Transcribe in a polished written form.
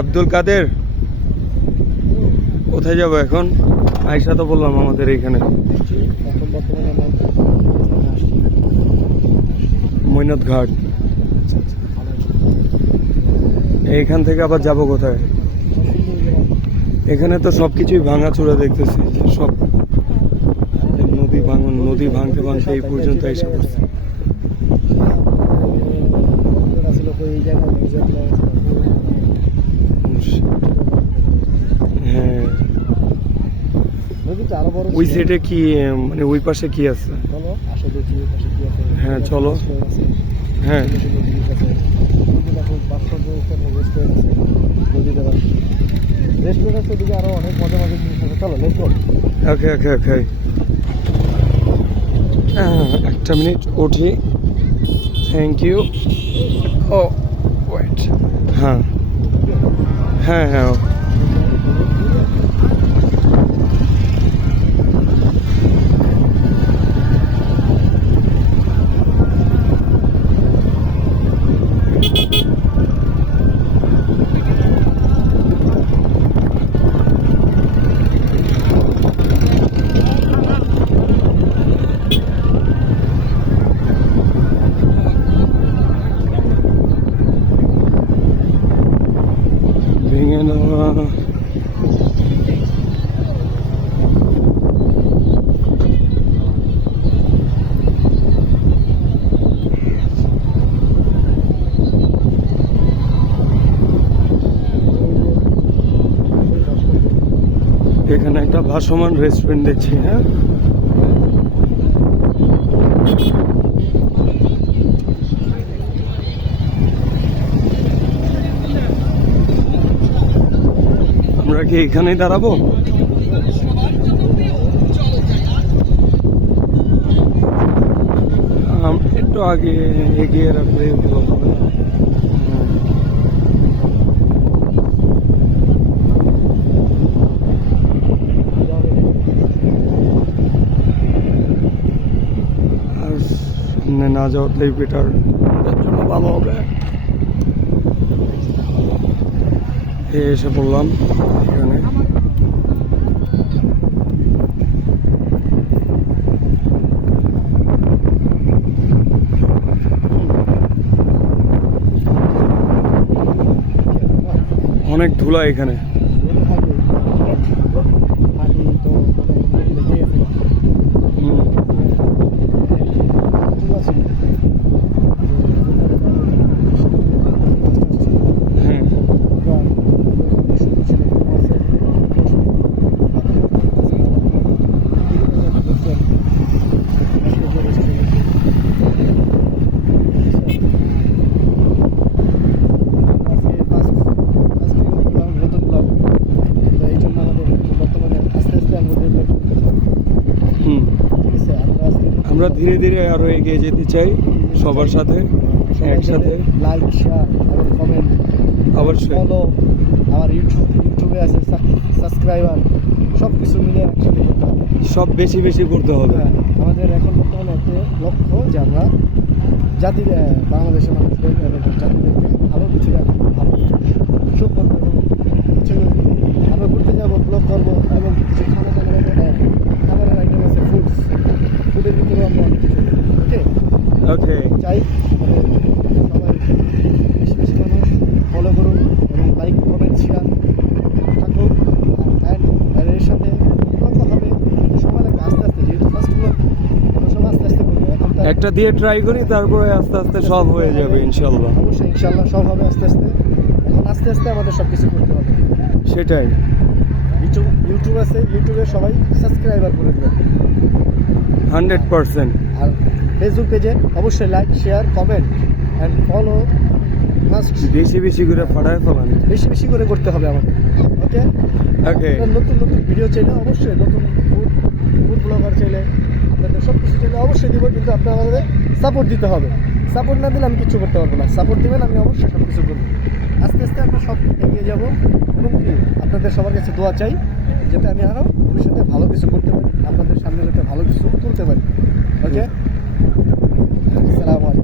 আব্দুল কাদের, কোথায় যাবো এখন? আয়সা তো বললাম আমাদের এইখানে মৈনত ঘাট। এইখান থেকে আবার যাব কোথায়? এখানে তো সবকিছুই ভাঙাচোরা দেখতেছি, সব নদী ভাঙতে ভাঙতে এই পর্যন্ত এসে পড়ছে। হ্যাঁ, ওই সাইডে কি মানে ওই পাশে কি আছে? হ্যাঁ চলো। হ্যাঁ ওকে ওকে ওকে, একটা মিনিট উঠি। Thank you. ও ওয়েট, হ্যাঁ হ্যাঁ হ্যাঁ। ভেঙে নেওয়া এখানে একটা ভাসমান রেস্টুরেন্ট দেখছি। হ্যাঁ, আমরা কি এখানেই দাঁড়াবো? একটু আগে এগিয়ে রাখলে ভালো হবে। আর সামনে না যাওয়াটাই বেটার, তার জন্য ভালো হবে। এসে পড়লাম এখানে। অনেক ধুলা এখানে। আমরা ধীরে ধীরে আরো এগিয়ে যেতে চাই সবার সাথে একসাথে। লাইক, শেয়ার এবং কমেন্ট অবশ্যই। ফলো, আমার ইউটিউবে আছে সাবস্ক্রাইবার, সব কিছু মিলে একসাথে করতে হবে। সব বেশি বেশি করতে হবে। আমাদের এখন বর্তমানে একটা লক্ষ্য যে আমরা বাংলাদেশের মানুষদের এবং জাতিদেরকে আরও কিছু ভালো শো করবো এবং কিছু আমরা ঘুরতে যাবো, ব্লগ করবো এবং কিছু খাবারের আইটেম আছে, ফুডের ভিতরে আমরা অনেক কিছু ওকে চাই। আমাদের সবাই বেশি বেশি মানুষ ফলো করুন এবং লাইক, কমেন্ট, শেয়ার থাকুক। আর এর সাথে কথা হবে, সময় লাগবে আস্তে আস্তে, যেহেতু ফার্স্টগুলো সব আস্তে আস্তে করবো। এখন একটা দিয়ে ট্রাই করি, তারপরে আস্তে আস্তে সব হয়ে যাবে ইনশাল্লাহ। অবশ্যই ইনশাল্লাহ সব হবে আস্তে আস্তে। এখন আস্তে আস্তে আমাদের সব কিছু করতে হবে। সেটাই। ইউটিউব আছে, ইউটিউবে সবাই সাবস্ক্রাইবার করে দেবেন 100%। আর ফেসবুক পেজে অবশ্যই like, share, comment and follow must. বেশি বেশি করে ফাড়ায় ফেলান, বেশি বেশি করে করতে হবে আমাদের। ওকে ওকে। নতুন নতুন ভিডিও চাইলে অবশ্যই, নতুন ফুড ব্লগার চাইলে, আপনাদের সব কিছু চাইলে অবশ্যই দিব, কিন্তু আপনার আমাদের সাপোর্ট দিতে হবে। সাপোর্ট না দিলে আমি কিছু করতে পারবো না। সাপোর্ট দিবেন, আমি অবশ্যই সব কিছু করবো। আস্তে আস্তে আমরা সব এগিয়ে যাবো এবং কি আপনাদের সবার কাছে দোয়া চাই, যাতে আমি আরও ভবিষ্যতে ভালো কিছু করতে পারি, আপনাদের সামনে যাতে ভালো কিছু তুলতে পারি। ওকে, আসসালামু আলাইকুম।